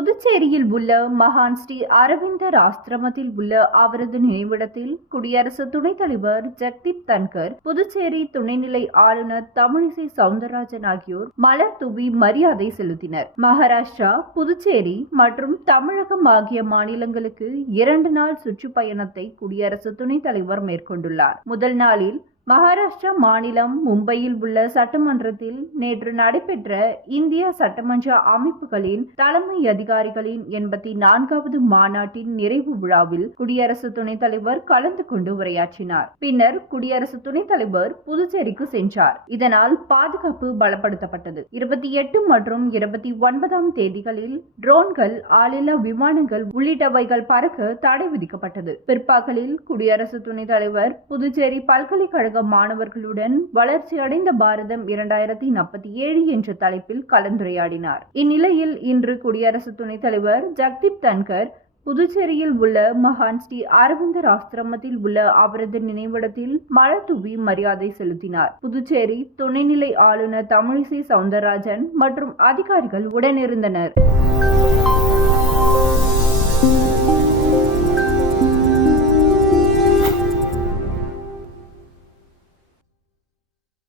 புதுச்சேரியில் உள்ள மகான் ஸ்ரீ அரவிந்தர் ஆசிரமத்தில் உள்ள அவரது நினைவிடத்தில் குடியரசு துணைத் தலைவர் ஜெகதீப் தன்கர், புதுச்சேரி துணைநிலை ஆளுநர் தமிழிசை சவுந்தரராஜன் ஆகியோர் மலர் தூவி மரியாதை செலுத்தினர். மகாராஷ்டிரா, புதுச்சேரி மற்றும் தமிழகம் ஆகிய மாநிலங்களுக்கு 2 நாள் சுற்றுப்பயணத்தை குடியரசு துணைத் தலைவர் மேற்கொண்டுள்ளார். முதல் நாளில் மகாராஷ்டிரா மாநிலம் மும்பையில் உள்ள சட்டமன்றத்தில் நேற்று நடைபெற்ற இந்திய சட்டமன்ற அமைப்புகளின் தலைமை அதிகாரிகளின் 84வது மாநாட்டின் நிறைவு விழாவில் குடியரசு துணைத் தலைவர் கலந்து கொண்டு உரையாற்றினார். பின்னர் குடியரசு துணைத் தலைவர் புதுச்சேரிக்கு சென்றார். இதனால் பாதுகாப்பு பலப்படுத்தப்பட்டது. 28 மற்றும் 29ஆம் தேதிகளில் ட்ரோன்கள், ஆளில்லா விமானங்கள் உள்ளிட்டவைகள் பறக்க தடை விதிக்கப்பட்டது. பிற்பகலில் குடியரசு துணைத் தலைவர் புதுச்சேரி பல்கலைக்கழக மாணவர்களுடன் வளர்ச்சியடைந்த பாரதம் 2047 என்ற தலைப்பில் கலந்துரையாடினார். இந்நிலையில் இன்று குடியரசு துணைத் தலைவர் ஜெகதீப் தன்கர் புதுச்சேரியில் உள்ள மகான் ஸ்ரீ அரவிந்தர் ஆசிரமத்தில் உள்ள அவரது நினைவிடத்தில் மலர் தூவி மரியாதை செலுத்தினார். புதுச்சேரி துணைநிலை ஆளுநர் தமிழிசை சவுந்தரராஜன் மற்றும் அதிகாரிகள் உடனிருந்தனர்.